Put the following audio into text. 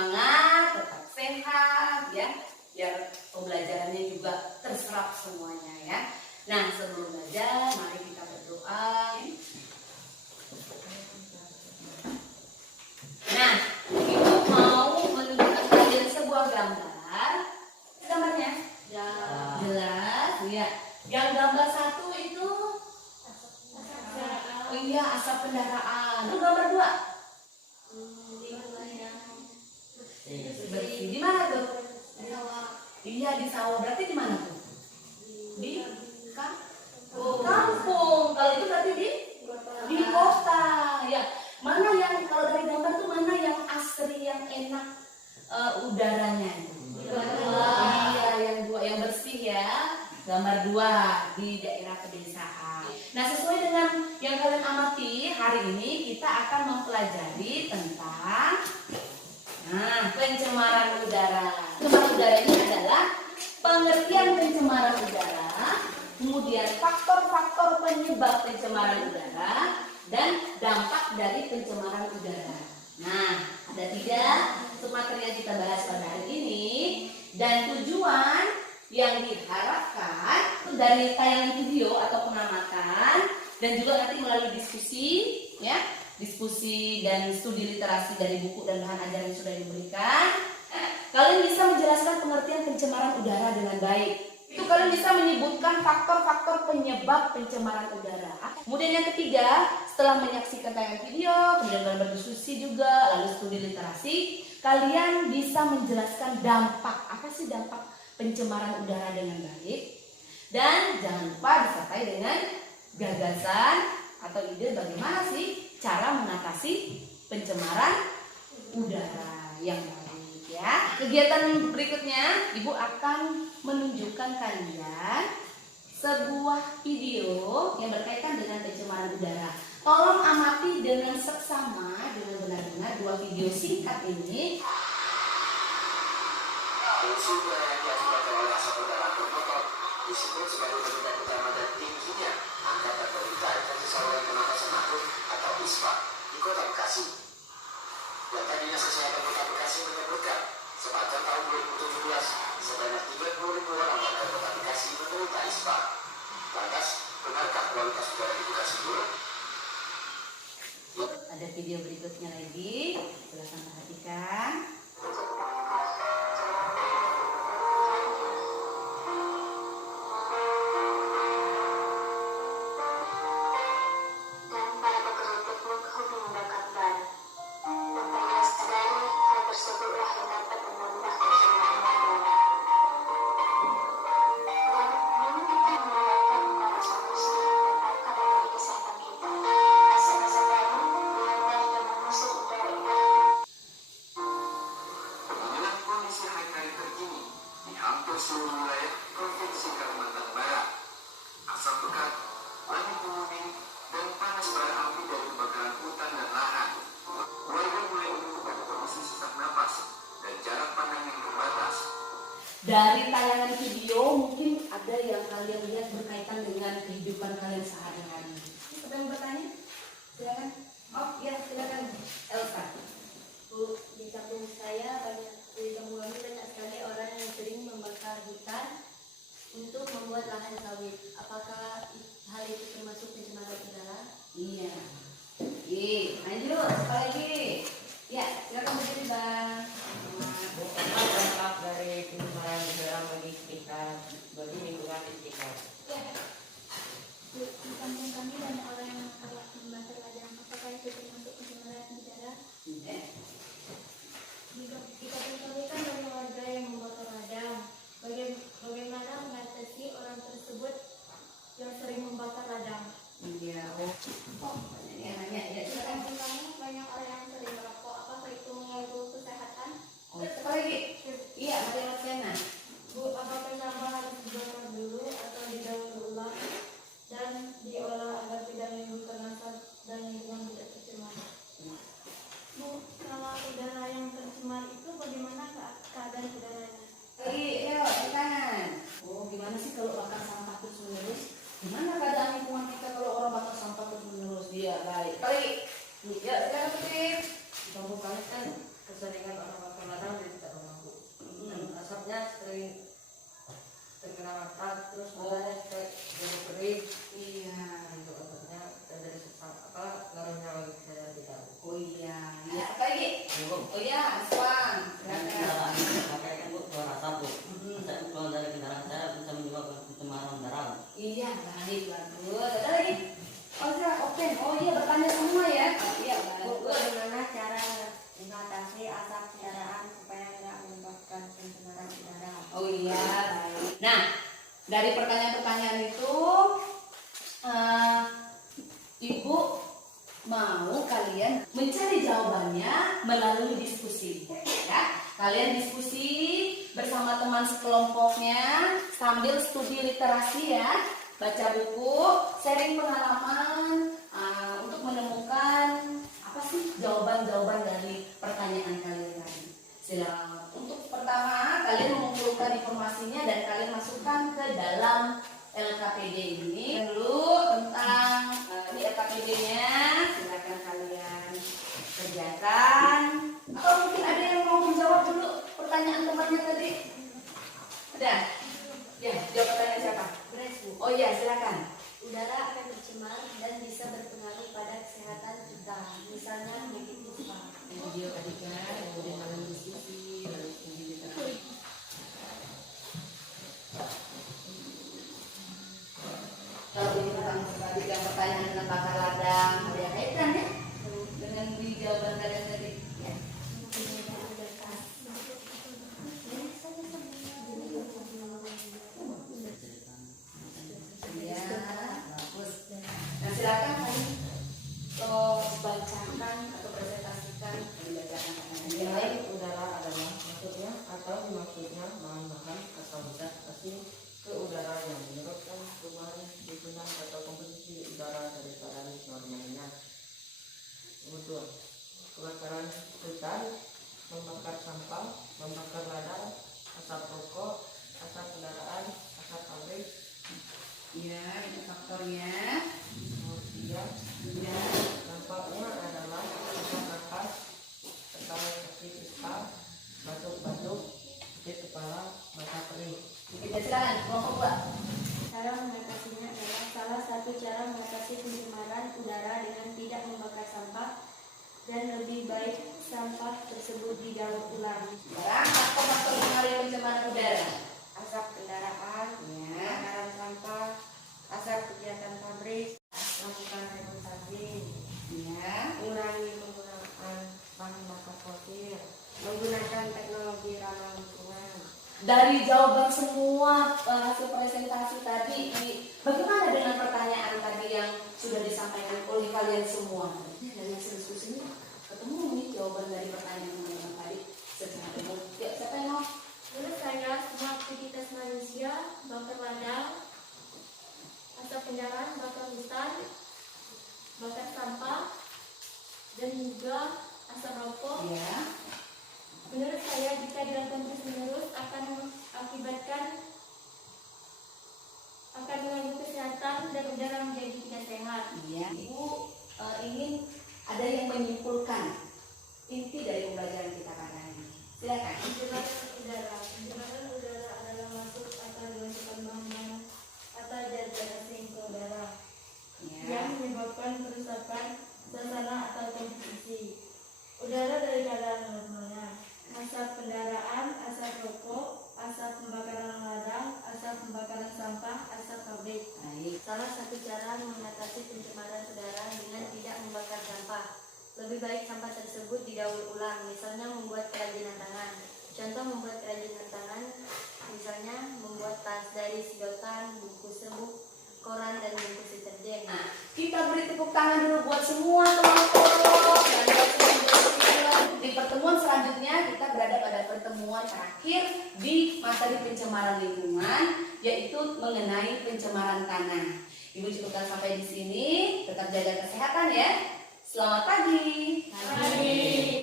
semangat, tetap sehat ya, biar pembelajarannya juga terserap semuanya ya. Nah, sebelum belajar mari kita berdoa. Nah, Ibu mau menunjukkan kalian sebuah gambar. Gambarnya jelas ya. Yang gambar satu itu iya, asap kendaraan. Itu gambar dua bersih. Di mana tuh? Iya, di sawah. Berarti di mana tuh? Di kampung. Kalau itu berarti di kota. Ya. Mana yang kalau dari gambar tuh mana yang asri, yang enak udaranya itu? Iya, yang dua, yang bersih ya. Gambar dua di daerah pedesaan. Nah, sesuai dengan yang kalian amati, hari ini kita akan mempelajari tentang pencemaran udara. Pencemaran udara ini adalah pengertian pencemaran udara, kemudian faktor-faktor penyebab pencemaran udara, dan dampak dari pencemaran udara. Nah, ada 3 materi yang kita bahas pada hari ini, dan tujuan yang diharapkan dari tayangan video atau pengamatan dan juga nanti melalui diskusi ya, diskusi dan studi literasi dari buku dan bahan ajar yang sudah diberikan, kalian bisa menjelaskan pengertian pencemaran udara dengan baik. Itu kalian bisa menyebutkan faktor-faktor penyebab pencemaran udara. Kemudian yang ketiga, setelah menyaksikan tayangan video, kemudian kalian berdiskusi juga, lalu studi literasi, kalian bisa menjelaskan dampak. Apa sih dampak pencemaran udara dengan baik? Dan jangan lupa disertai dengan gagasan atau ide bagaimana sih cara mengatasi pencemaran udara yang baik ya. Kegiatan berikutnya, Ibu akan menunjukkan kalian sebuah video yang berkaitan dengan pencemaran udara. Tolong amati dengan seksama, dengan benar-benar 2 video singkat ini. Sumber yang diakibatkan oleh asap udara bermotor disebut sebagai penyebab utama dan tingginya angka terderita infeksi saluran pernapasan akut atau ISPA di Kota Bekasi. Data Dinas Kesehatan Kota Bekasi menyebutkan sepanjang tahun 2017 sebanyak 30.000 orang warga Kota Bekasi menderita ISPA. Lantas, benarkah kualitas udara di Bekasi buruk? Ada video berikutnya lagi, silakan perhatikan. Seluruh wilayah Provinsi Kalimantan Barat, asap pekat, langit menguming, dan panas bara api dari kebakaran hutan dan lahan. Warga mulai menemukan kondisi sesak napas dan jarak pandang yang terbatas. Dari tayangan video mungkin ada yang kalian lihat berkaitan dengan kehidupan kalian sehari-hari. Siapa yang bertanya? Silakan. Oh ya, silakan Elsa. Bu, di kampung saya di kampung kami banyak sekali orang yang sering membakar hutan untuk membuat lahan sawit. Apakah hal itu termasuk pencemaran udara? Iya. Lanjut, apa lagi? Ya, silakan berdiri Bang. Apa dampak dari pencemaran udara bagi sekitar, bagi lingkungan di sekitar? Bu, di kampung kami banyak orang yang membakar ladang. Apakah itu termasuk pencemaran udara? Di kampung kami kan banyak warga yang membakar ladang. Bagaimana mengatasi orang tersebut yang sering membakar ladang? Iya. Banyak yang nanya. Ya, Di silakan. kampung kami banyak orang yang sering merokok. Apakah itu mengganggu kesehatan? Apa lagi? Iya, Maria Laksana. Bu, apakah sampah harus dibakar dulu atau didaur ulang dan diolah agar tidak menimbulkan asap dan lingkungan tidak tercemar? Bu, kalau udara yang tercemar itu bagaimana iya, baik. Nah, dari pertanyaan-pertanyaan itu, Ibu mau kalian mencari jawabannya melalui diskusi. Ya, kalian diskusi bersama teman sekelompoknya sambil studi literasi ya, baca buku, sharing pengalaman untuk menemukan apa sih jawaban-jawaban dari pertanyaan kalian tadi. Silakan. Untuk pertama, kalian mengumpulkan informasinya dan kalian masukkan ke dalam LKPD ini. Dulu tentang ini LKPD-nya, silakan kalian kerjakan. Atau mungkin ada yang mau menjawab dulu pertanyaan temannya tadi? Ada? Ya, jawab pertanyaan siapa? Oh iya, silakan. Udara akan tercemar dan bisa berpengaruh pada kesehatan kita, misalnya penyakit ispa. Video ketika kemudian malam diskusi lalu studi literasi. Kalau ini tentang tadi yang pertanyaan tentang bakar ladang, ada yang kaitan ya dengan di jawaban kalian tadi. Ya. Ya, bagus. Nah, silakan kalian bacakan atau presentasikan dibacakan Yang lain udara adalah maksudnya atau dimaksudnya bahan-bahan atau zat asing ke udara yang menyebabkan perubahan susunan atau komposisi udara daripada normalnya. Kemudian kebakaran hutan, membakar sampah, membakar ladang, asap rokok, asap kendaraan, asap pabrik. ya, itu faktornya. Kemudian Ya. dampaknya adalah sesak nafas, tekanan sakit ispa, batuk-batuk, sakit kepala, mata perih. Kita silakan kelompok dua. Cara mengatasinya adalah salah satu cara mengatasi pencemaran udara dengan tidak membakar sampah dan lebih baik sampah tersebut didaur ulang. Sekarang faktor-faktor pengaruh pencemaran udara. Asap kendaraan, Ya. bakaran sampah, asap kegiatan pabrik, melakukan remontase, Ya. mengurangi penggunaan bahan bakar fosil, menggunakan teknologi ramah lingkungan. Dari jawaban semua hasil presentasi tadi, bagaimana dengan pertanyaan tadi yang sudah disampaikan oleh kalian semua? Dari hasil diskusi ini ketemu nih jawaban dari pertanyaan teman-teman tadi secara umum. Ya, siapa yang mau? Menurut saya, semua aktivitas manusia, bakar ladang, asap kendaraan, bakar hutan, bakar sampah, dan juga asap rokok. Ya. Menurut saya, jika dilakukan terus-menerus akan mengganggu kesehatan dan udara menjadi tidak sehat. Iya. Ibu ingin ada yang menyimpulkan inti dari pembelajaran kita kali ini. Silakan. Pencemaran udara adalah masuk atau dimasukkan bahan-bahan atau zat-zat asing ke udara Ya. yang menyebabkan kerusakan suasana atau komposisi udara dari keadaan normalnya. Asap kendaraan, asap rokok, asap pembakaran ladang, asap pembakaran sampah, asap pabrik. Baik. Salah satu cara mengatasi pencemaran udara dengan tidak membakar sampah. Lebih baik sampah tersebut didaur ulang, misalnya membuat kerajinan tangan. Contoh membuat kerajinan tangan, misalnya membuat tas dari sedotan, buku serbuk, koran, dan bungkus deterjen. Nah, kita beri tepuk tangan dulu buat semua kelompok. Di pertemuan selanjutnya kita berada pada pertemuan terakhir di materi pencemaran lingkungan, yaitu mengenai pencemaran tanah. Ibu cukupkan sampai di sini. Tetap jaga kesehatan ya. Selamat pagi.